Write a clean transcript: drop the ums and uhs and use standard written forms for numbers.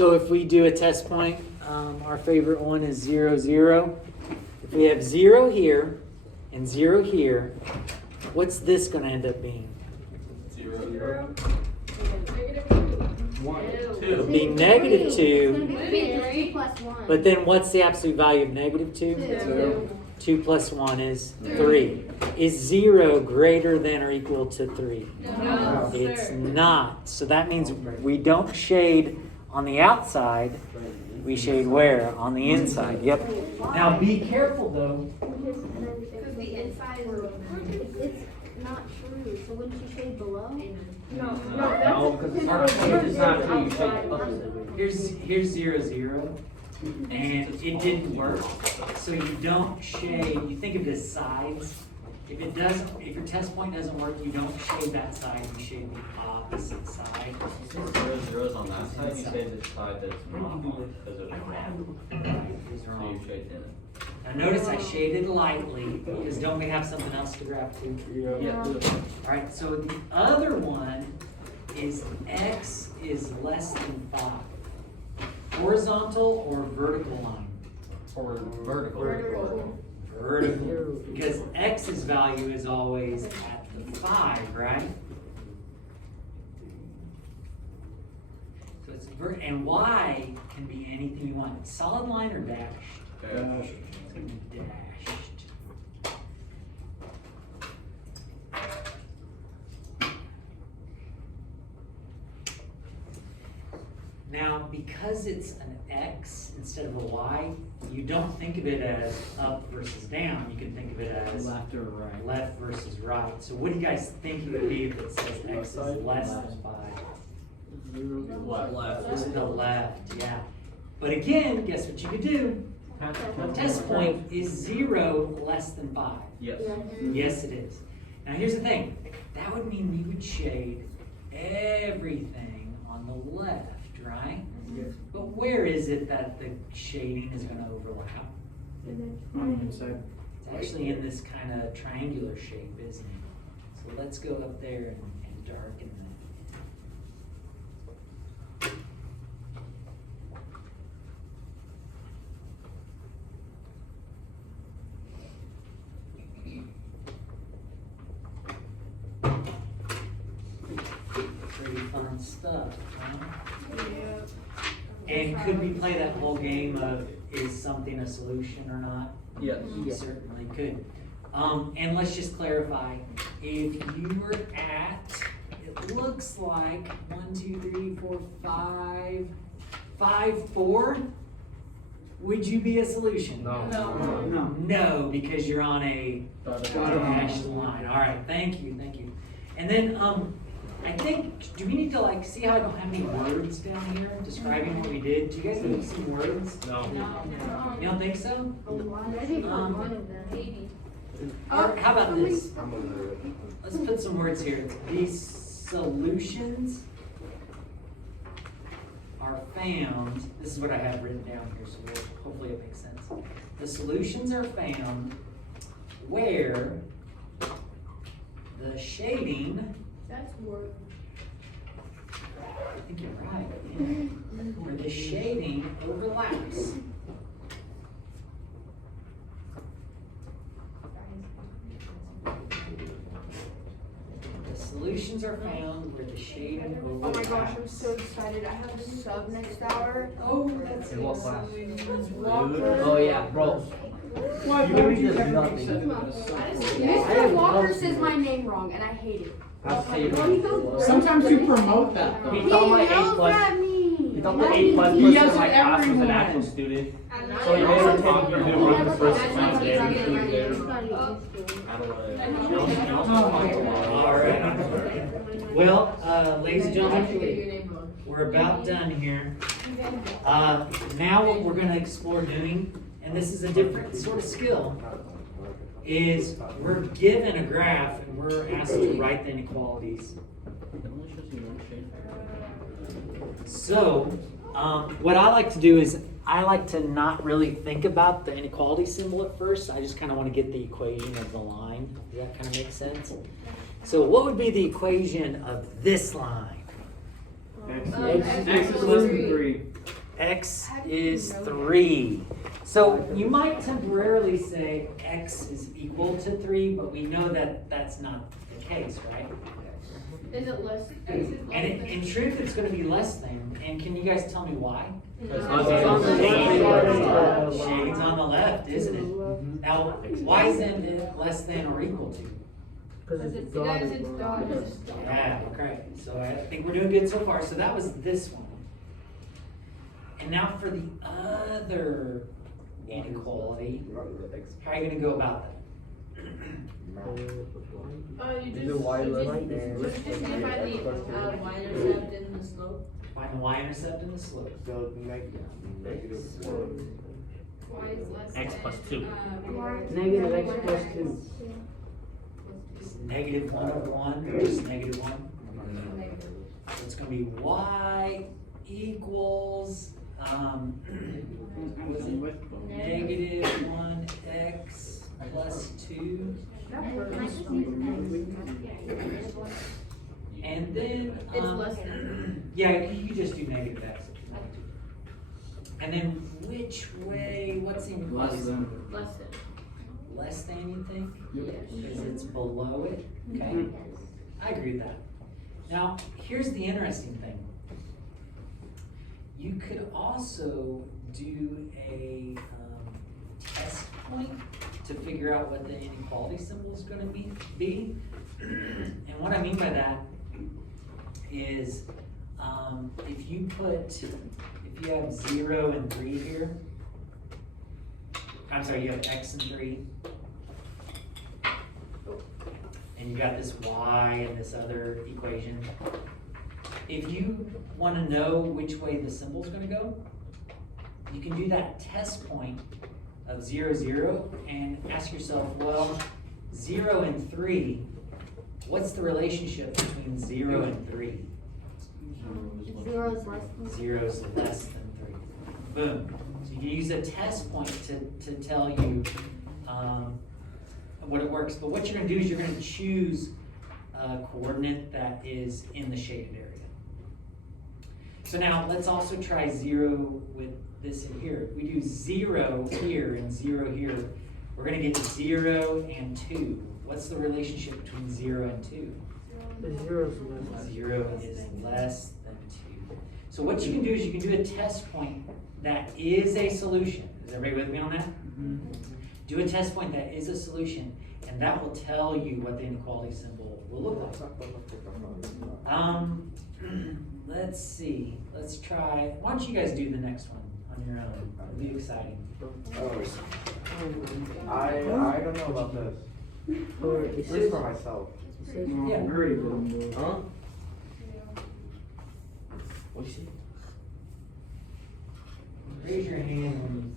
So if we do a test point, our favorite one is 0, 0. If we have 0 here and 0 here, what's this going to end up being? 0, 0. It'll be negative 2. -2 plus 1. But then what's the absolute value of negative 2? 2. 2 plus 1 is 3. Is 0 greater than or equal to 3? No. It's not. So that means we don't shade on the outside. We shade where? On the inside. Yep. Now be careful though. Because the inside is... It's not true. So wouldn't you shade below? No, because our shade is not true. You shade opposite. Here's 0, 0. And it didn't work. So you don't shade, you think of it as sides. If your test point doesn't work, you don't shade that side, you shade the opposite side. Since 0, 0 is on that side, you shade the side that's not on because it's wrong. These are So all. you shade in it. Now notice I shaded lightly, because don't we have something else to grab to? Yeah. Alright, so the other one is x is less than 5. Horizontal or vertical line? Or vertical. Vertical. Because x's value is always at the 5, right? So it's and y can be anything you want. Solid line or dashed? It's going to be dashed. Now, because it's an x instead of a y, you don't think of it as up versus down. You can think of it as Left or right. left versus right. So what do you guys think it would be if it says x is less than 5? Left. The left, yeah. But again, guess what you could do? Test point is 0 less than 5. Yes. Yes, it is. Now here's the thing. That would mean we would shade everything on the left, right? Yes. But where is it that the shading is going to overlap? On the inside. It's actually in this kind of triangular shape, isn't it? So let's go up there and darken that. Pretty fun stuff, huh? And could we play that whole game of is something a solution or not? Yes. You certainly could. And let's just clarify, if you were at, it looks like 1, 2, 3, 4, 5, 5, 4, would you be a solution? No. No. No, because you're on a dashed line. All right, thank you. And then, I think, do we need to like see how I don't have any words down here describing what we did? Do you guys need some words? No. You don't think so? Maybe for one of them. Or how about this? Let's put some words here. These solutions are found. This is what I have written down here, so hopefully it makes sense. The solutions are found where the shading. That's word. I think you're right. Yeah. Where the shading overlaps. The solutions are found where the shading Oh overlaps. my gosh, I'm so excited. I have a sub next hour. Oh, that's In what class? Walker. Oh yeah, bro. Why You would just you nothing. Mr. Walker says my name wrong, and I hate it. I'll say it. Sometimes you promote that though. He thought my A yells plus. at me. He thought the A plus He person yells in my at class was an everyone. actual student. So he made her take you to room the first time there. I don't know. All right. Well, ladies and gentlemen, we're about done here. Now what we're going to explore doing, and this is a different sort of skill, is we're given a graph and we're asked to write the inequalities. So, what I like to do is I like to not really think about the inequality symbol at first. I just kind of want to get the equation of the line. Does that kind of make sense? So what would be the equation of this line? X is less than 3. x is 3. So you might temporarily say x is equal to 3, but we know that that's not the case, right? Is it less? And in truth, it's going to be less than. And can you guys tell me why? Because Shades on the left, isn't it? Now, why isn't it less than or equal to? Because it's dotted. Yeah, okay. So I think we're doing good so far. So that was this one. And now for the other inequality, how are you going to go about that? You just divide the y-intercept and the slope. Find the y-intercept and the slope. So negative X plus 2. Negative x plus 2. Is negative 1 over 1 or just negative 1? So it's going to be y equals was it negative 1x plus 2? And then It's less than. yeah, you just do negative x if you want to. And then which way? What's the inequality? Less than. Less than, you think? Yes. Because it's below it. Okay, I agree with that. Now, here's the interesting thing. You could also do a test point to figure out what the inequality symbol is going to be. And what I mean by that is if you have 0 and 3 here, I'm sorry, you have x and 3, and you got this y and this other equation. If you want to know which way the symbol is going to go, you can do that test point of 0, 0, and ask yourself, well, 0 and 3, what's the relationship between 0 and 3? 0 is less than. 0 is less than 3. Boom. So you can use a test point to tell you what it works. But what you're going to do is you're going to choose a coordinate that is in the shaded area. So now let's also try 0 with this in here. We do 0 here and 0 here. We're going to get 0 and 2. What's the relationship between 0 and 2? 0 is less than 2. So what you can do is you can do a test point that is a solution. Is everybody with me on that? Do a test point that is a solution, and that will tell you what the inequality symbol will look like. Let's see. Let's try. Why don't you guys do the next one on your own? It'll be exciting. I don't know about this. This is for myself. Yeah. Very good. Huh? What'd you say? Raise your hand when